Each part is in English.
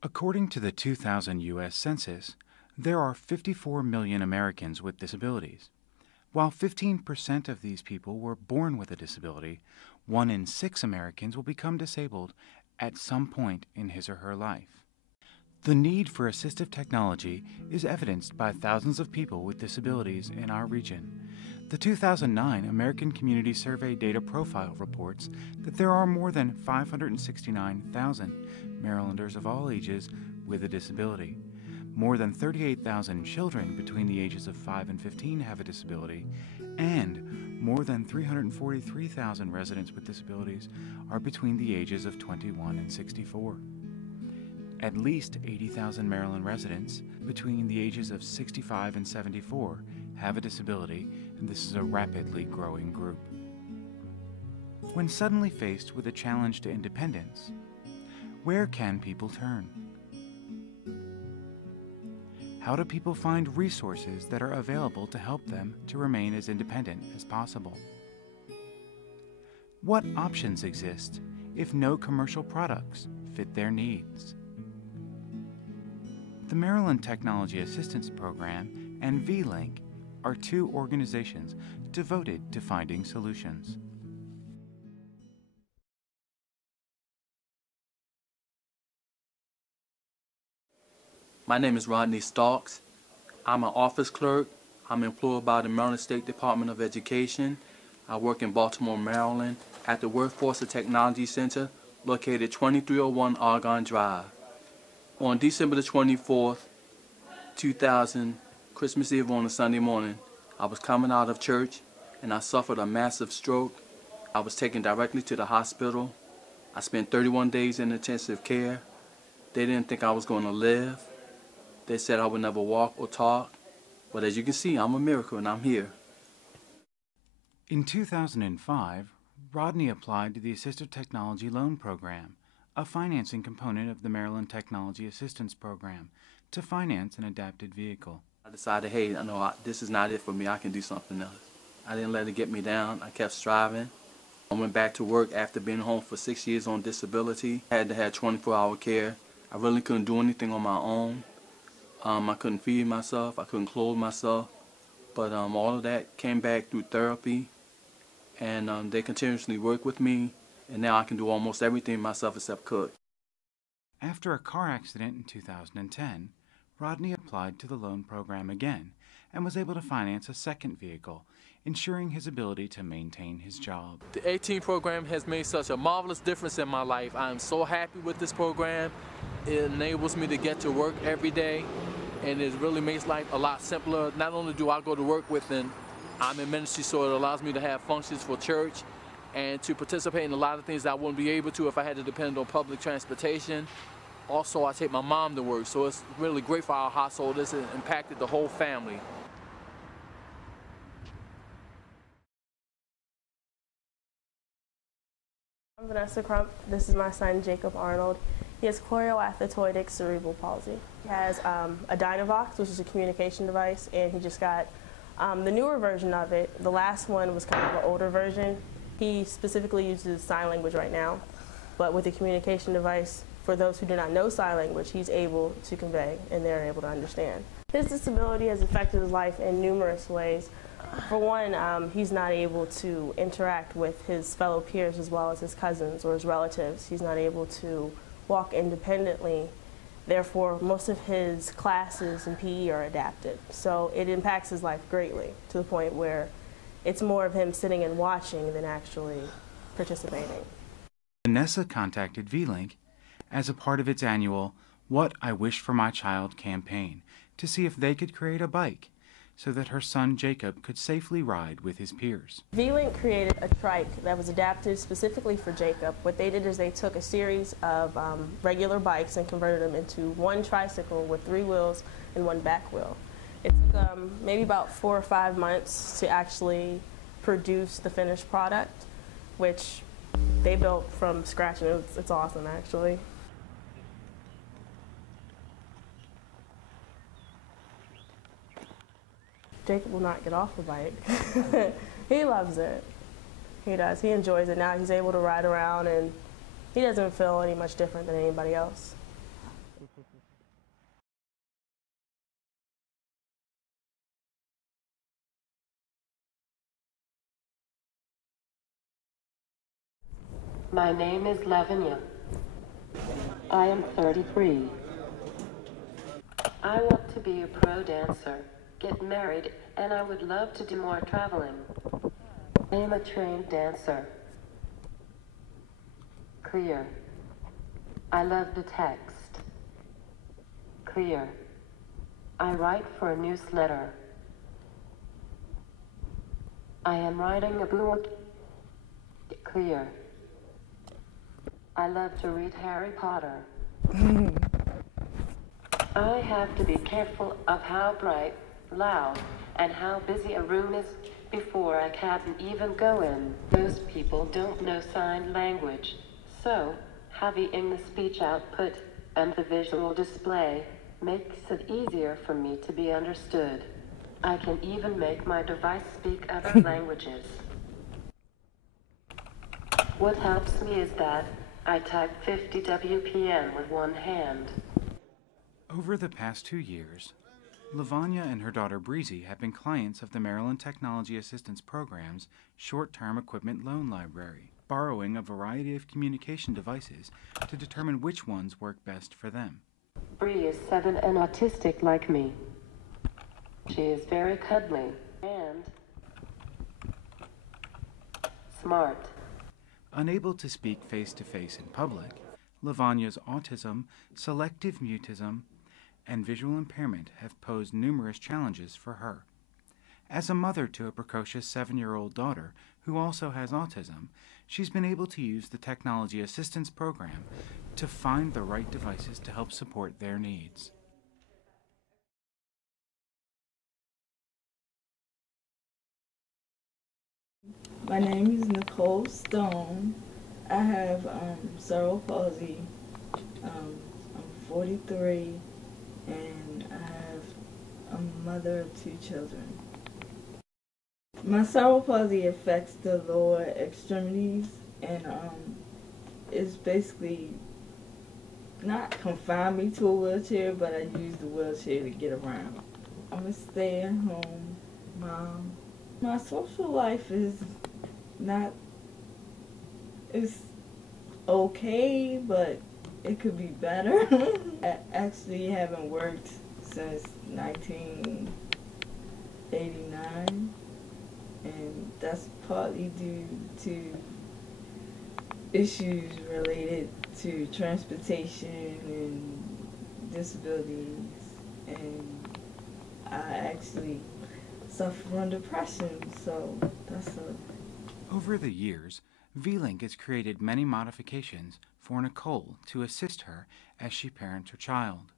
According to the 2000 U.S. Census, there are 54 million Americans with disabilities. While 15% of these people were born with a disability, 1 in 6 Americans will become disabled at some point in his or her life. The need for assistive technology is evidenced by thousands of people with disabilities in our region. The 2009 American Community Survey Data Profile reports that there are more than 569,000 Marylanders of all ages with a disability. More than 38,000 children between the ages of 5 and 15 have a disability, and more than 343,000 residents with disabilities are between the ages of 21 and 64. At least 80,000 Maryland residents between the ages of 65 and 74 have a disability, and this is a rapidly growing group. When suddenly faced with a challenge to independence, where can people turn? How do people find resources that are available to help them to remain as independent as possible? What options exist if no commercial products fit their needs? The Maryland Technology Assistance Program and V-Linc are two organizations devoted to finding solutions. My name is Rodney Starks. I'm an office clerk. I'm employed by the Maryland State Department of Education. I work in Baltimore, Maryland at the Workforce and Technology Center located 2301 Argonne Drive. On December the 24th, 2000, Christmas Eve on a Sunday morning, I was coming out of church and I suffered a massive stroke. I was taken directly to the hospital. I spent 31 days in intensive care. They didn't think I was going to live. They said I would never walk or talk, but as you can see, I'm a miracle and I'm here. In 2005, Rodney applied to the Assistive Technology Loan Program, a financing component of the Maryland Technology Assistance Program, to finance an adapted vehicle. I decided, hey, this is not it for me. I can do something else. I didn't let it get me down. I kept striving. I went back to work after being home for 6 years on disability. I had to have 24-hour care. I really couldn't do anything on my own. I couldn't feed myself, I couldn't clothe myself, but all of that came back through therapy, and they continuously work with me, and now I can do almost everything myself except cook. After a car accident in 2010, Rodney applied to the loan program again and was able to finance a second vehicle, ensuring his ability to maintain his job. The 18 program has made such a marvelous difference in my life. I am so happy with this program. It enables me to get to work every day, and it really makes life a lot simpler. Not only do I go to work with them, I'm in ministry, so it allows me to have functions for church and to participate in a lot of things that I wouldn't be able to if I had to depend on public transportation. Also, I take my mom to work, so it's really great for our household. This has impacted the whole family. I'm Vanessa Crump. This is my son, Jacob Arnold. He has chorioathetotic cerebral palsy. He has a Dynavox, which is a communication device, and he just got the newer version of it. The last one was kind of an older version. He specifically uses sign language right now, but with a communication device, for those who do not know sign language, he's able to convey, and they're able to understand. His disability has affected his life in numerous ways. For one, he's not able to interact with his fellow peers as well as his cousins or his relatives. He's not able to walk independently. Therefore, most of his classes in PE are adapted. So it impacts his life greatly to the point where it's more of him sitting and watching than actually participating. Vanessa contacted V-Linc as a part of its annual What I Wish for My Child campaign to see if they could create a bike so that her son Jacob could safely ride with his peers. V-Linc created a trike that was adapted specifically for Jacob. What they did is they took a series of regular bikes and converted them into one tricycle with 3 wheels and 1 back wheel. It took maybe about 4 or 5 months to actually produce the finished product, which they built from scratch, and it's awesome actually. Jacob will not get off the bike. He loves it. He does. He enjoys it now. He's able to ride around, and he doesn't feel any much different than anybody else. My name is Lavinia. I am 33. I want to be a pro dancer, get married, and I would love to do more traveling. I am a trained dancer. Clear. I love the text. Clear. I write for a newsletter. I am writing a book. Clear. I love to read Harry Potter. I have to be careful of how bright, loud, and how busy a room is before I can even go in. Most people don't know sign language, so having the speech output and the visual display makes it easier for me to be understood. I can even make my device speak other languages. What helps me is that I type 50 WPN with one hand. Over the past 2 years, Lavanya and her daughter Breezy have been clients of the Maryland Technology Assistance Program's Short-Term Equipment Loan Library, borrowing a variety of communication devices to determine which ones work best for them. Bree is 7 and autistic like me. She is very cuddly and smart. Unable to speak face-to-face in public, Lavanya's autism, selective mutism, and visual impairment have posed numerous challenges for her. As a mother to a precocious 7-year-old daughter who also has autism, she's been able to use the Technology Assistance Program to find the right devices to help support their needs. My name is Nicole Stone. I have cerebral palsy. I'm 43, and I have a mother of 2 children. My cerebral palsy affects the lower extremities, and it's basically not confined me to a wheelchair, but I use the wheelchair to get around. I'm a stay-at-home mom. My social life is not, it's okay, but it could be better. I actually haven't worked since 1989, and that's partly due to issues related to transportation and disabilities, and I actually suffer from depression, so that's a... Over the years, V-Linc has created many modifications for Nicole to assist her as she parents her child.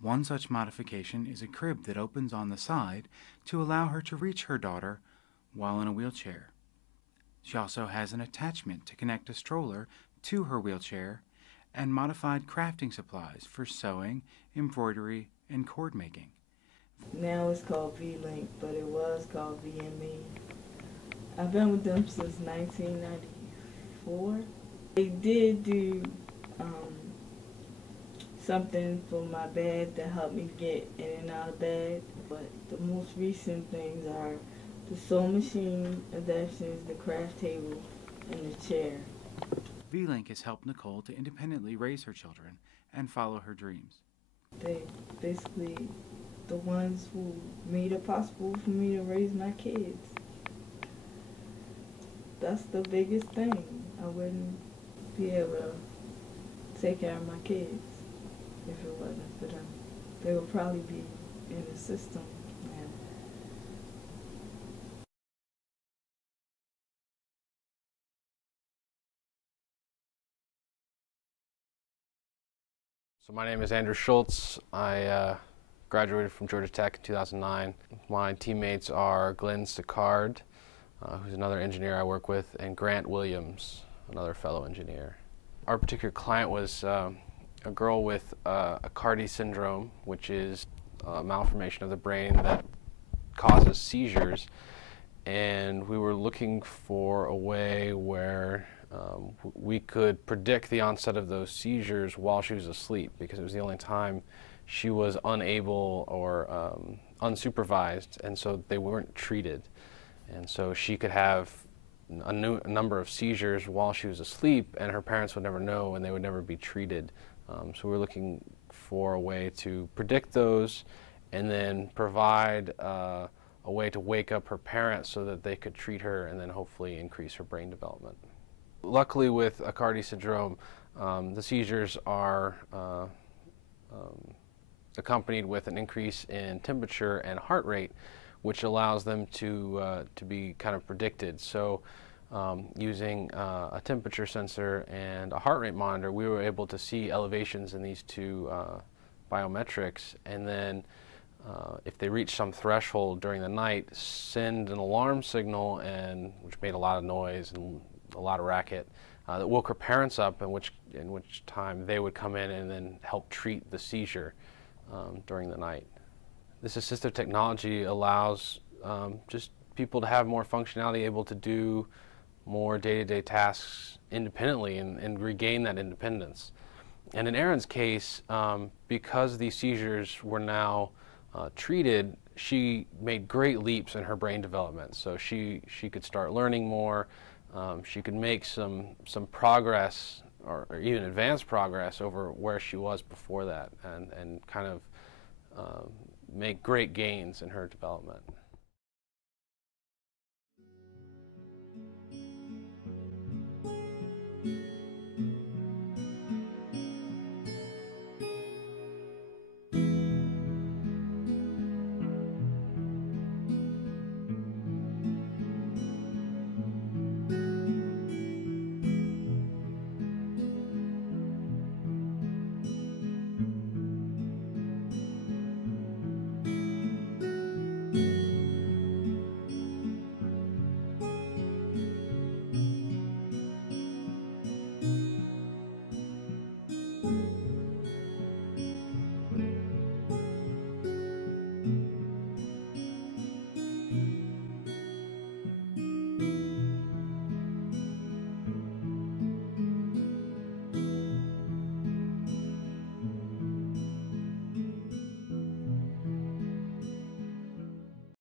One such modification is a crib that opens on the side to allow her to reach her daughter while in a wheelchair. She also has an attachment to connect a stroller to her wheelchair and modified crafting supplies for sewing, embroidery, and cord making. Now it's called V-Linc, but it was called VME. I've been with them since 1994. They did do something for my bed to help me get in and out of bed, but the most recent things are the sewing machine adaptations, the craft table, and the chair. V-Linc has helped Nicole to independently raise her children and follow her dreams. They basically the ones who made it possible for me to raise my kids. That's the biggest thing. I wouldn't be able to take care of my kids if it wasn't for them. They would probably be in the system now. So my name is Andrew Schultz. I graduated from Georgia Tech in 2009. My teammates are Glenn Sicard, who's another engineer I work with, and Grant Williams, another fellow engineer. Our particular client was a girl with Aicardi syndrome, which is a malformation of the brain that causes seizures, and we were looking for a way where we could predict the onset of those seizures while she was asleep, because it was the only time she was unable or unsupervised, and so they weren't treated. And so she could have a number of seizures while she was asleep, and her parents would never know, and they would never be treated. So we're looking for a way to predict those and then provide a way to wake up her parents so that they could treat her and then hopefully increase her brain development. Luckily, with Aicardi syndrome, the seizures are accompanied with an increase in temperature and heart rate, which allows them to be kind of predicted. So using a temperature sensor and a heart rate monitor, we were able to see elevations in these two biometrics, and then if they reach some threshold during the night, send an alarm signal, and which made a lot of noise and a lot of racket, that woke her parents up, in which time they would come in and then help treat the seizure during the night. This assistive technology allows just people to have more functionality, able to do more day-to-day tasks independently and regain that independence. And in Erin's case, because these seizures were now treated, she made great leaps in her brain development. So she could start learning more. She could make some progress, or even advanced progress over where she was before that, and kind of make great gains in her development.